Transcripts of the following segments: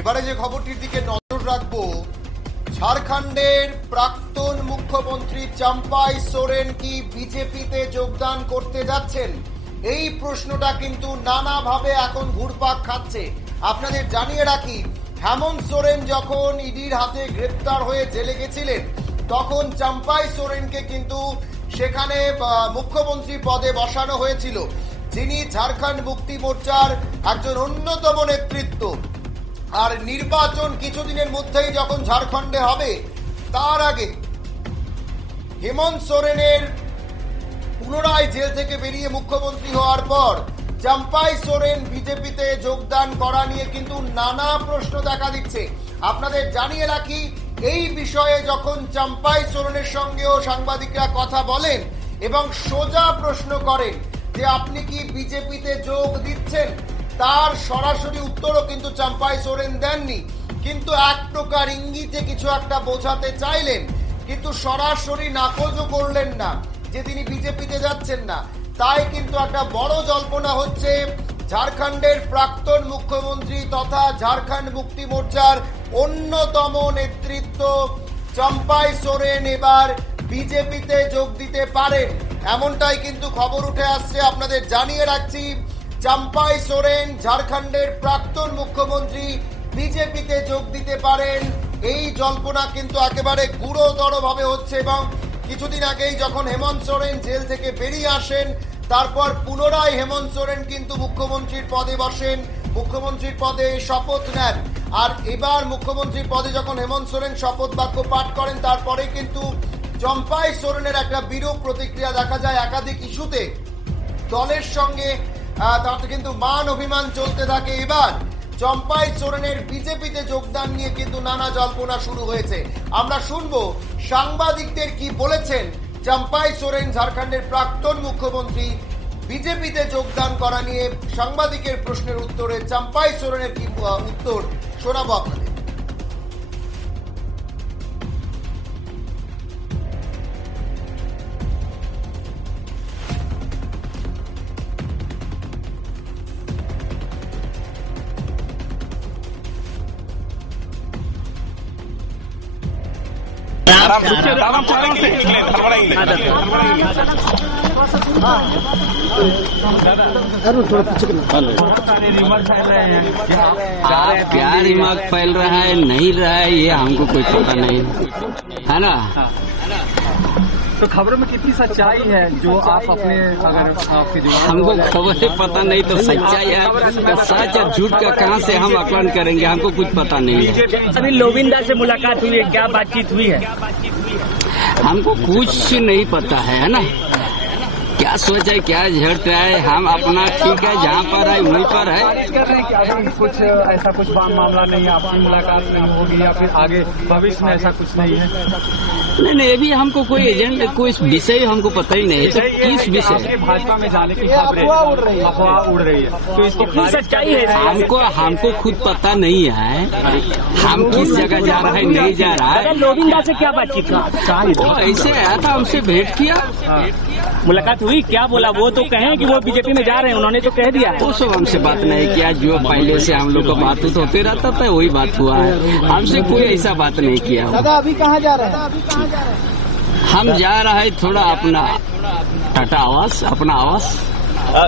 এবারে যে খবরটির দিকে নজর রাখবো, ঝাড়খণ্ডের প্রাক্তন মুখ্যমন্ত্রী চম্পাই সোরেন কি বিজেপিতে যোগদান করতে যাচ্ছেন? এই প্রশ্নটা কিন্তু নানাভাবে এখন ঘুরপাক খাচ্ছে। আপনাদের জানিয়ে রাখি, হেমন্ত সোরেন যখন ইডির হাতে গ্রেপ্তার হয়ে জেলে গেছিলেন, তখন চম্পাই সোরেনকে কিন্তু সেখানে মুখ্যমন্ত্রী পদে বসানো হয়েছিল, যিনি ঝাড়খণ্ড মুক্তি মোর্চার একজন অন্যতম নেতৃত্ব। আর নির্বাচন কিছুদিনের মধ্যেই যখন ঝাড়খণ্ডে হবে, তার আগে হেমন্ত সোরেনের পুনরায় জেল থেকে বেরিয়ে মুখ্যমন্ত্রী হওয়ার পর চম্পাই সোরেন বিজেপিতে যোগদান করা নিয়ে কিন্তু নানা প্রশ্ন দেখা দিচ্ছে। আপনাদের জানিয়ে রাখি, এই বিষয়ে যখন চম্পাই সোরেনের সঙ্গেও সাংবাদিকরা কথা বলেন এবং সোজা প্রশ্ন করেন যে আপনি কি বিজেপিতে যোগ দিচ্ছেন, তার সরাসরি উত্তরও কিন্তু চম্পাই সোরেন দেননি, কিন্তু এক প্রকার ইঙ্গিতে কিছু একটা বোঝাতে চাইলেন, কিন্তু সরাসরি নাকচও করলেন না যে তিনি বিজেপিতে যাচ্ছেন না। তাই কিন্তু একটা বড় জল্পনা হচ্ছে, ঝাড়খণ্ডের প্রাক্তন মুখ্যমন্ত্রী তথা ঝাড়খণ্ড মুক্তি মোর্চার অন্যতম নেতৃত্ব চম্পাই সোরেন এবার বিজেপিতে যোগ দিতে পারেন, এমনটাই কিন্তু খবর উঠে আসছে। আপনাদের জানিয়ে রাখছি, চম্পাই সোরেন ঝাড়খণ্ডের প্রাক্তন মুখ্যমন্ত্রী বিজেপিতে যোগ দিতে পারেন, এই জল্পনা কিন্তু একেবারে গুরুতর ভাবে হচ্ছে। এবং কিছুদিন আগেই যখন হেমন্ত সোরেন জেল থেকে বেরিয়ে আসেন, তারপর পুনরায় হেমন্ত সোরেন কিন্তু মুখ্যমন্ত্রীর পদে বসেন, মুখ্যমন্ত্রীর পদে শপথ নেন। আর এবার মুখ্যমন্ত্রীর পদে যখন হেমন্ত সোরেন শপথ বাক্য পাঠ করেন, তারপরে কিন্তু চম্পাই সোরেনের একটা বিরূপ প্রতিক্রিয়া দেখা যায়। একাধিক ইস্যুতে দলের সঙ্গে তাতে কিন্তু মান অভিমান চলতে থাকে। এবার চম্পাই সোরেনের বিজেপিতে যোগদান নিয়ে কিন্তু নানা জল্পনা শুরু হয়েছে। আমরা শুনবো সাংবাদিকদের কি বলেছেন চম্পাই সোরেন, ঝাড়খণ্ডের প্রাক্তন মুখ্যমন্ত্রী বিজেপিতে যোগদান করা নিয়ে সাংবাদিকের প্রশ্নের উত্তরে চম্পাই সোরেনের কি উত্তর শোনাবো আপনাদের। क्या रिमार्क फैल रहा है नहीं रहा है ये हमको कोई पता नहीं है ना। तो खबरों में कितनी सच्चाई है जो आप अपने अगर आपकी हमको खबरें पता नहीं तो सच्चाई है, तो सच और झूठ का कहाँ से हम आकलन करेंगे, हमको कुछ पता नहीं है। अभी लोविंदा से मुलाकात हुई है, क्या बातचीत हुई है? हमको कुछ नहीं पता है ना, क्या सोच है क्या झट है, हम अपना ठीक है जहाँ पर है वहीं पर है। कर रहे हैं कि अभी कुछ ऐसा कुछ मामला नहीं है, आपकी मुलाकात नहीं होगी या फिर आगे भविष्य में ऐसा कुछ नहीं है? नहीं अभी हमको कोई एजेंट कोई विषय हमको पता ही नहीं है, तो किस विषय भाजपा में जाने की अफवाह उड़ रही है, तो इसकी सच्चाई है हमको खुद पता नहीं है हम किस जगह जा रहे हैं नहीं जा रहा है। लोविंदा से क्या बातचीत हुई? ऐसे आया था, हमसे भेंट किया, मुलाकात हुई, क्या बोला? वो तो कहें कि वो बीजेपी में जा रहे हैं, उन्होंने तो कह दिया है। वो सब हमसे बात नहीं किया, जो पहले से हम लोग का बात होते रहता था वही बात हुआ है, हमसे कोई ऐसा बात नहीं किया। दादा अभी कहाँ जा रहे हैं? हम जा रहे हैं थोड़ा अपना टाटा आवास, अपना आवास।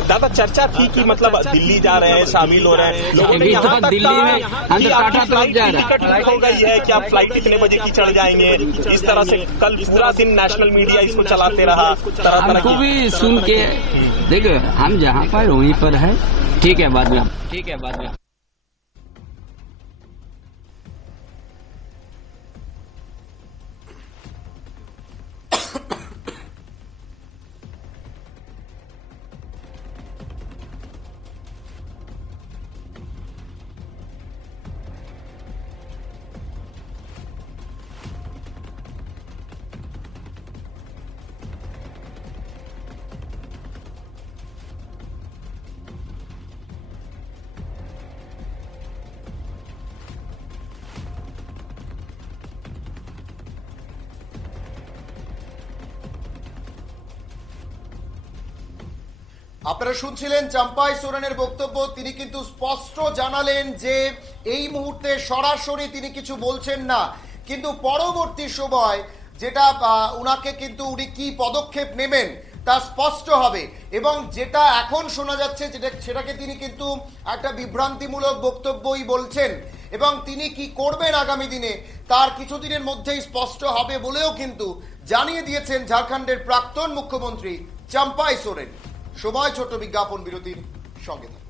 दादा चर्चा थी कि मतलब दिल्ली जा रहे हैं, शामिल हो रहे हैं लोगों ने, यहाँ तक दिल्ली में हम तो टाटा तरफ जा रहे हैं। टिकट हो गई है कि आप फ्लाइट कितने बजे की चढ़ जाएंगे, इस तरह से कल पूरा दिन नेशनल मीडिया इसको चलाते रहा, तरह तरह हमको भी सुन के देखो हम जहाँ पर वहीं पर है, ठीक है बाद में। আপনারা শুনছিলেন চম্পাই সোরেনের বক্তব্য। তিনি কিন্তু স্পষ্ট জানালেন যে এই মুহূর্তে সরাসরি তিনি কিছু বলছেন না, কিন্তু পরবর্তী সময় যেটা উনাকে কিন্তু উনি কি পদক্ষেপ নেবেন তা স্পষ্ট হবে। এবং যেটা এখন শোনা যাচ্ছে সেটাকে তিনি কিন্তু একটা বিভ্রান্তিমূলক বক্তব্যই বলছেন, এবং তিনি কি করবেন আগামী দিনে তার কিছুদিনের মধ্যেই স্পষ্ট হবে বলেও কিন্তু জানিয়ে দিয়েছেন ঝাড়খণ্ডের প্রাক্তন মুখ্যমন্ত্রী চম্পাই সোরেন। সময় ছোট বিজ্ঞাপন বিরতির সঙ্গে থাকুন।